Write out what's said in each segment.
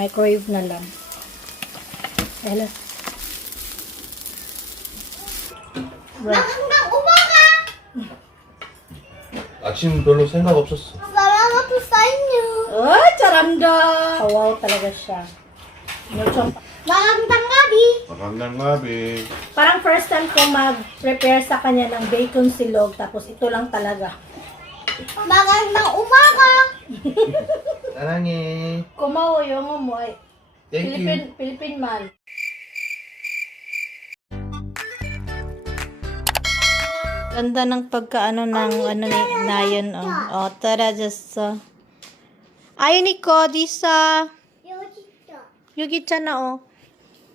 Microwave na lang. Hello. magandang umaga! 아침 별로 생각 없었어. Salamat po sa inyo! Ay, charamda! Wow talaga siya. Magandang gabi! Magandang gabi. Parang first time ko mag-prepare sa kanya ng bacon silog, tapos ito lang talaga. Magandang umaga! 사랑해. Kumawo yung mo ay Thank you. Philippine man. Ganda ng pagkaano ng ano ni Nayan oh. Oh, tara just Ay Nico, disa. 여기 있죠? 여기 있잖아 oh.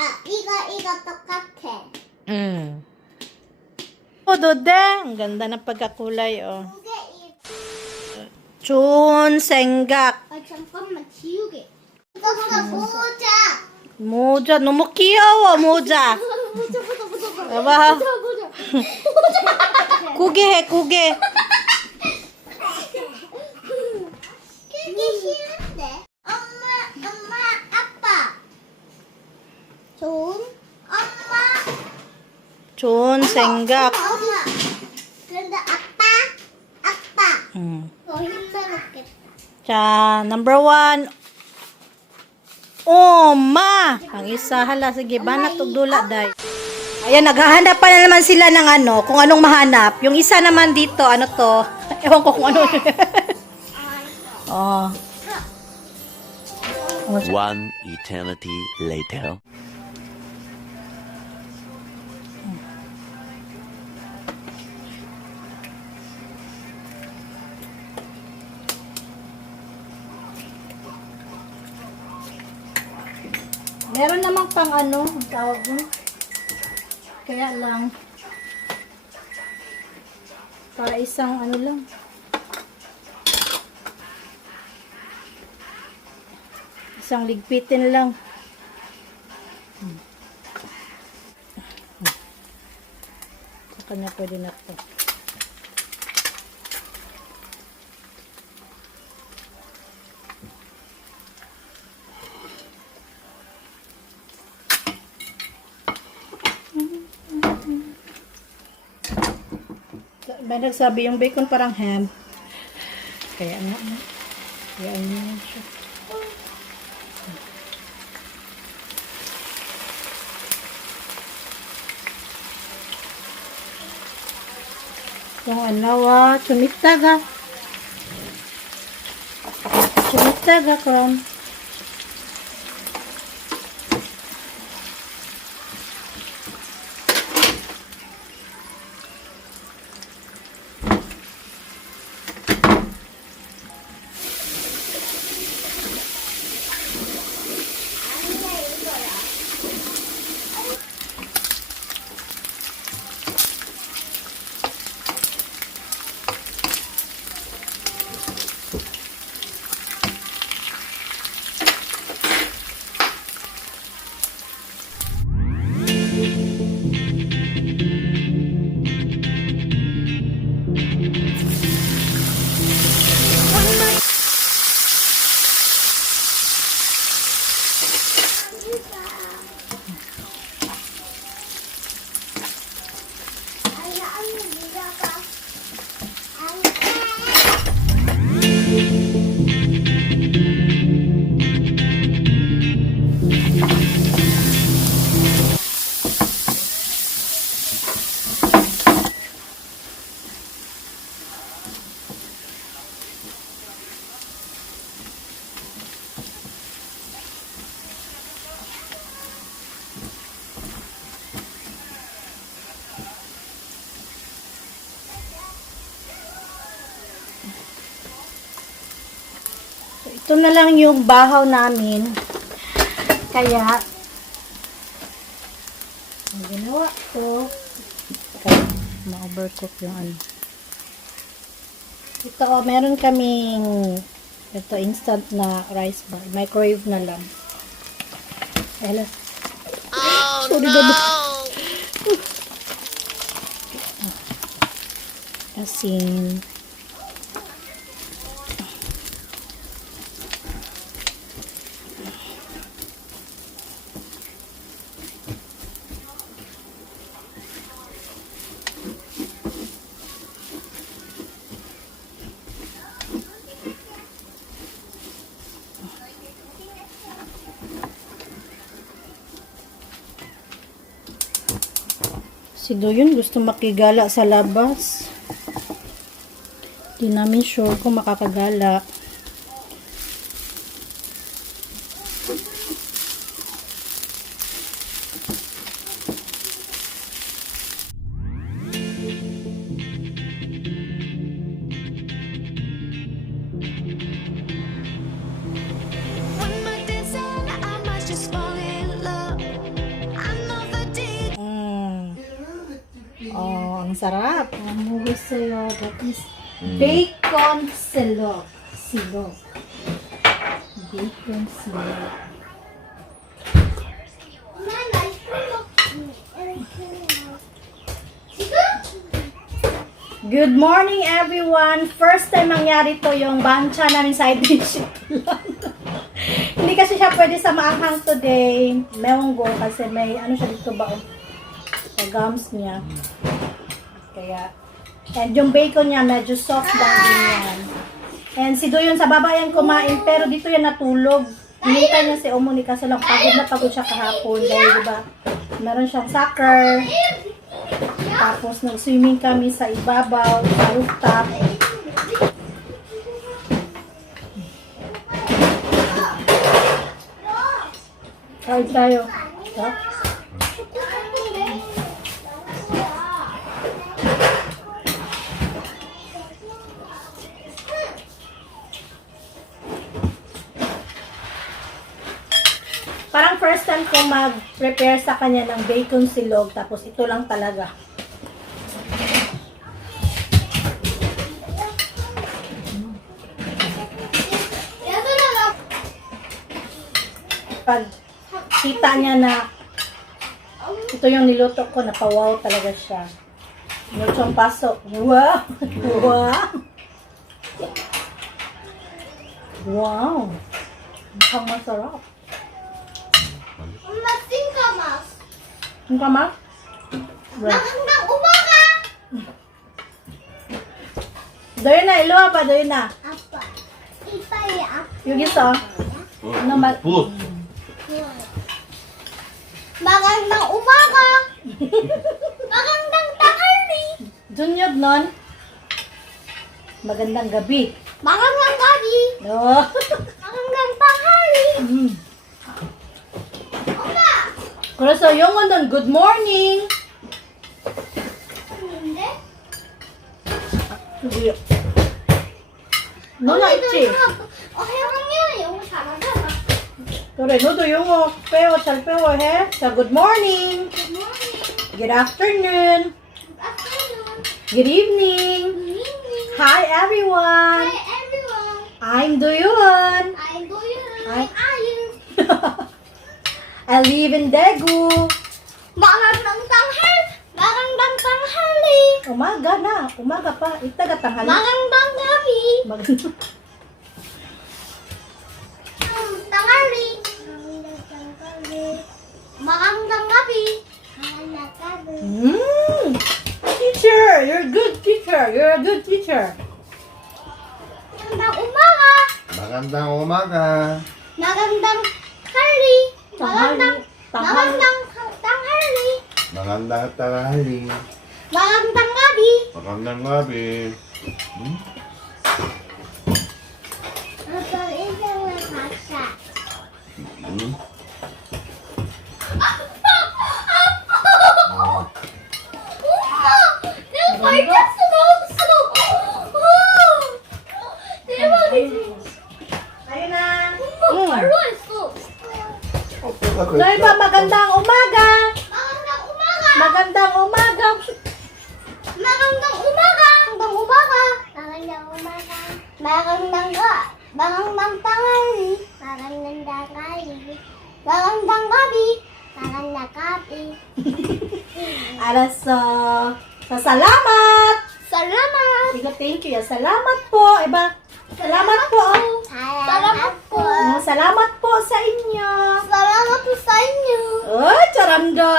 아, 이거 똑같아. Oh, Dode, ang ganda ng pagkakulay oh. 이게 Chun senggak. 아, 잠깐만, 지우개. 이거보다 모자. 모자 너무 귀여워 모자. 모자. 봐봐. 모자. 고개 해 고개. 그게 싫은데. 엄마, 아빠. 좋은 엄마. Chun senggak. 엄마. 그런데 아빠. 더 힘들었겠다. 자, number 1. Oma. Ang isa, hala, sige, banat og dula, day. Ayan, naghahanap pa na naman sila ng ano, kung anong mahanap. Yung isa naman dito, ano to? Ewan ko kung ano. Oh. One eternity later. Meron namang pang ano, ang tawag mo. Kaya lang, para isang ano lang. Isang ligpitin lang. Saka na pwede na to. May nagsabi yung bacon parang ham. Kaya nga, no? Kaya ano yan siya. Yung ano, chumitaga. Chumitaga, kron. Ito na lang yung bahaw namin. Kaya, ang ginawa ko, kaya ma-overcook yung ano. Ito, meron kaming ito, instant na rice bar. Microwave na lang. Hello. Oh, no! Asin. Si Doyon gusto makigala sa labas. Di namin sure kung makakagala. One more dance and I might just fall in love. I know the DJ. Oh, ang sarap. Ang movie silog. That is bacon silog. Silog. Bacon silog. Mama, Good morning everyone! First time mangyari to yung bancha namin side dish lang. Hindi kasi siya pwede sa maanghang today. Mewanggo kasi may ano siya dito ba? Sa gums niya. Kaya, and yung bacon niya medyo soft lang din yan. And si Doyon sa baba yan kumain pero dito yan natulog. Hinintay niya si Omoni kasi lang pagod siya kahapon dahil diba meron siyang soccer. Tapos nag-swimming kami sa ibabaw, sa rooftop. Kain tayo. Stop. Parang first time ko mag-prepare sa kanya ng bacon silog, tapos ito lang talaga. Pag kita niya na ito yung niluto ko, napawaw talaga siya. Muchong paso. Wow! Wow! Wow! Mukhang masarap. singkamas. Ang kama? Right. Magandang umaga. Doon na, iluwa pa, doon na. Apa. Ipaya. Yung isa. Ano mag... 붓. Magandang umaga. Magandang tanghali. Doon yun nun. Magandang gabi. Magandang gabi. No. Magandang tanghali. Mm. Oga. Kung so, yung nun, good morning. Hindi. Hindi. No na, ichi. Okay lang yun. Yung sarap-sarap. Tore, no, doon yung peo, peo, he? Sa good morning. Good morning. Good afternoon. Good afternoon. Good evening. Good evening. Hi, everyone. Hi everyone. I'm Doyon. I'm Doyon. Hi. I'm Ayun. I live in Daegu. Magandang tanghali. Magandang tanghali. Umaga na. Umaga pa. Itaga tanghali. Magandang gabi. Maganda. Tanghali. Magandang gabi. Magandang gabi. Teacher, you're a good teacher. You're a good teacher. Magandang umaga. Magandang umaga. Magandang hali. Tanghali. Magandang tanghali. Magandang tanghali. Magandang gabi. Magandang gabi. Ito isang nakasa. Ayun na. Dahil Dahil magandang umaga. Magandang umaga. Magandang umaga. Magandang umaga. Magandang umaga. Magandang umaga. Magandang tanghali. Magandang tanghali. Magandang gabi. Magandang gabi. Alas, salamat. Salamat. Digo, thank you. Salamat po. Iba, salamat po. Salamat po. Salamat po sa inyo. Salamat po sa inyo. Oh, charamda.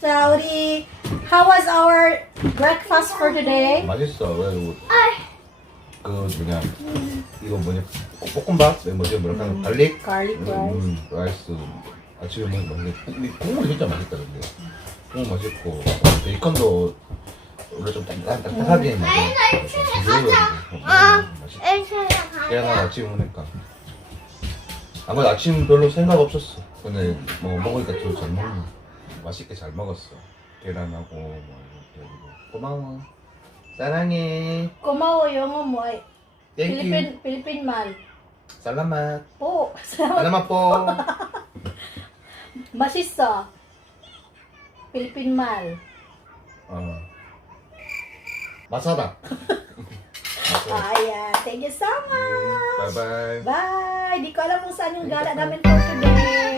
Sauri, how was our breakfast for today? 맛있어. 왜 이거 Ay. 그 뭐냐 이거 뭐냐 볶음밥 뭐지 뭐랄까 갈릭 Garlic rice. 라이스 아침에 먹는 근데 국물이 진짜 맛있다 근데 너무 맛있고 베이컨도 원래 좀 딱딱하게 있는데 맛있어. 깨어나 아침 오니까 아무래도 아침 별로 생각 없었어. 근데 뭐 먹으니까 또 잘 먹네. 맛있게 잘 먹었어. 계란하고 뭐 이렇게. 고마워. 사랑해. Kumawa yung mo ay Thank you. Philippine man. 살라맛. Po. 살라맛 po. Masisa. Philippine man. 마사다. Ayan. Thank you so much. Bye bye. Bye. Di ko alam kung saan yung gala namin for today.